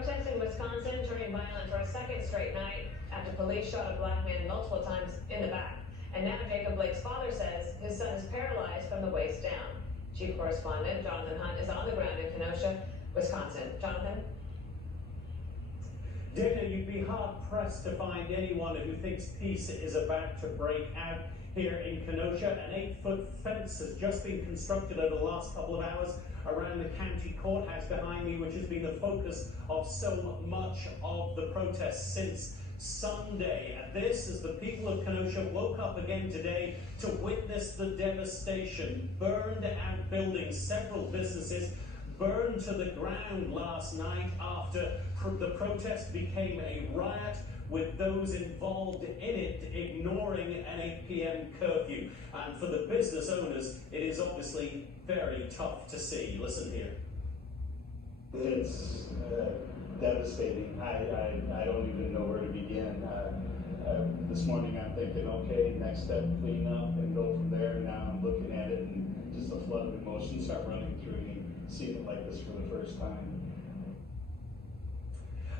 Protests in Wisconsin turning violent for a second straight night after police shot a black man multiple times in the back. And now Jacob Blake's father says his son is paralyzed from the waist down. Chief Correspondent Jonathan Hunt is on the ground in Kenosha, Wisconsin. Jonathan? Dana, you'd be hard-pressed to find anyone who thinks peace is about to break out here in Kenosha. An 8-foot fence has just been constructed over the last couple of hours around the county courthouse behind me, which has been the focus of so much of the protests since Sunday. And this, as the people of Kenosha woke up again today to witness the devastation. Burned out buildings, several businesses burned to the ground last night after the protest became a riot, with those involved in it ignoring an 8 p.m. curfew. And for the business owners, it is obviously very tough to see. Listen here. It's devastating. I don't even know where to begin. This morning I'm thinking, okay, next step, clean up and go from there. Now I'm looking at it and just a flood of emotions start running through me, seeing it like this for the first time.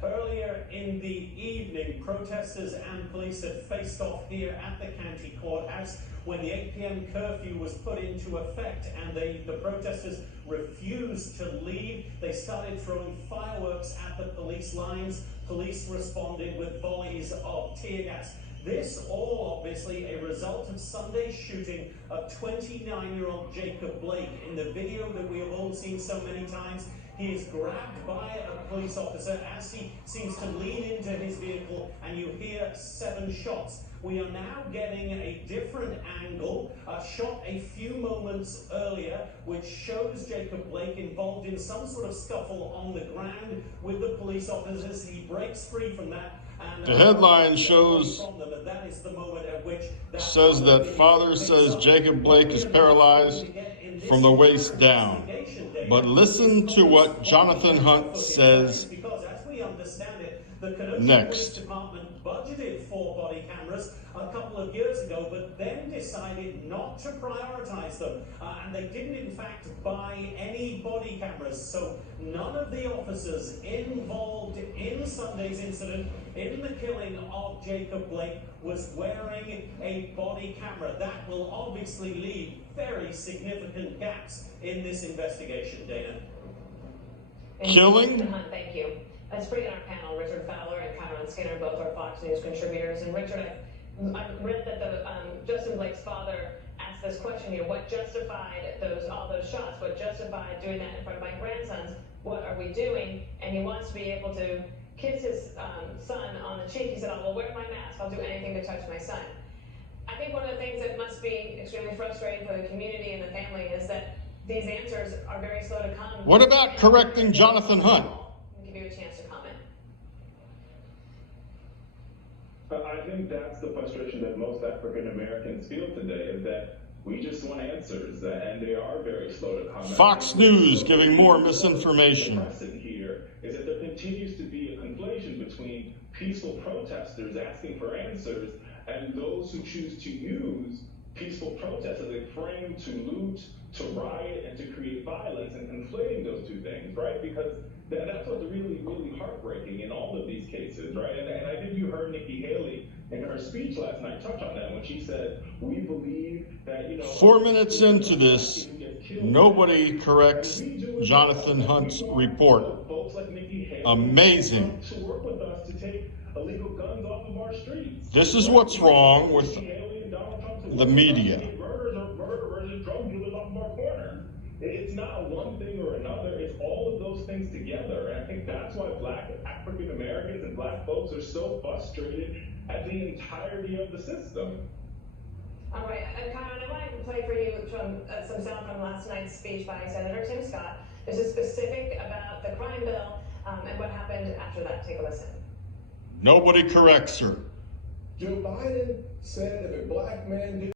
Earlier in the evening, protesters and police had faced off here at the county courthouse when the 8 p.m. curfew was put into effect, and the protesters refused to leave. They started throwing fireworks at the police lines. Police responded with volleys of tear gas. This all obviously a result of Sunday's shooting of 29-year-old Jacob Blake. In the video that we have all seen so many times, he is grabbed by a police officer as he seems to lean into his vehicle, and you hear 7 shots. We are now getting a different angle, shot a few moments earlier, which shows Jacob Blake involved in some sort of scuffle on the ground with the police officers. He breaks free from that. And the headline shows, says that father says Jacob Blake is paralyzed from the waist down. But listen to what Jonathan Hunt says next. Department budgeted for body cameras a couple of years ago, but then decided not to prioritize them. And they didn't, in fact, buy any body cameras. So none of the officers involved in Sunday's incident, in the killing of Jacob Blake, was wearing a body camera. That will obviously leave very significant gaps in this investigation, Dana. Killing? Thank you. Let's bring in our panel, Richard Fowler and Cameron Skinner, both are Fox News contributors. And Richard, I read that Justin Blake's father asked this question here: what justified all those shots? What justified doing that in front of my grandsons? What are we doing? And he wants to be able to kiss his son on the cheek. He said, "I will wear my mask. I'll do anything to touch my son." I think one of the things that must be extremely frustrating for the community and the family is that these answers are very slow to come. What about correcting Jonathan Hunt? I'll give you a chance to comment. I think that's the frustration that most African Americans feel today, is that we just want answers, and they are very slow to comment. Fox News giving more misinformation. The lesson here is that there continues to be a conflation between peaceful protesters asking for answers and those who choose to use peaceful protests as a frame to loot, to riot, and to create violence, and conflating those two things, right? Because that's what's really, really heartbreaking in all of these cases, right? And I think you heard Nikki Haley in her speech last night touch on that when she said, we believe that, 4 minutes into this, nobody corrects Jonathan Hunt's report. Folks like Nikki Haley amazing. to work with us to take illegal guns off of our streets. This is what's wrong with the media. Murderers and drug dealers off of our corner. It's not one thing or another. It's all of those things together. And I think that's why Black African Americans and Black folks are so frustrated at the entirety of the system. All right, Conrad, I want to play for you from some sound from last night's speech by Senator Tim Scott. This is specific about the crime bill and what happened after that. Take a listen. Nobody corrects her. Joe Biden said if a black man did